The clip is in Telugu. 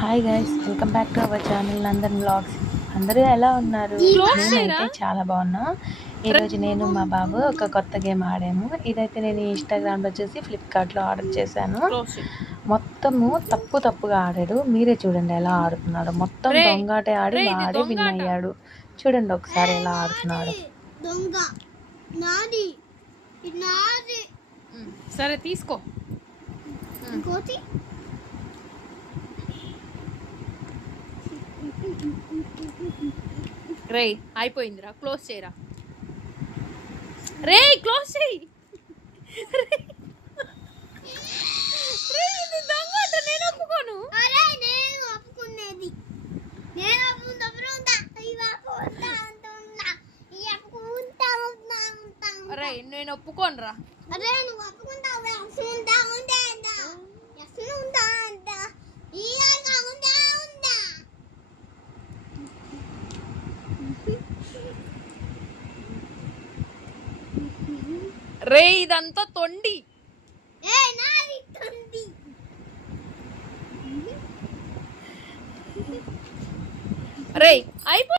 Hi guys, welcome back to our channel Nandan vlogs. అందరూ ఎలా ఉన్నారు? నేనైతే చాలా బాగున్నా. ఈరోజు నేను మా బాబు ఒక కొత్త గేమ్ ఆడాము. ఇదైతే నేను ఇన్స్టాగ్రామ్లో చూసి ఫ్లిప్కార్ట్లో ఆర్డర్ చేశాను. మొత్తము తప్పుగా ఆడాడు. మీరే చూడండి ఎలా ఆడుతున్నాడు. మొత్తం దొంగాటే ఆడి వాడే విన్ అయ్యాడు. చూడండి ఒకసారి ఎలా ఆడుతున్నాడు. సరే తీసుకో. రే అయిపోయిందిరా, క్లోజ్ చేయరా. రే క్లోజ్ చేయి. నేను ఒప్పుకోను. అరే నేను ఒప్పుకోను రా. రే ఇదంతా తొండి. రే అయిపో.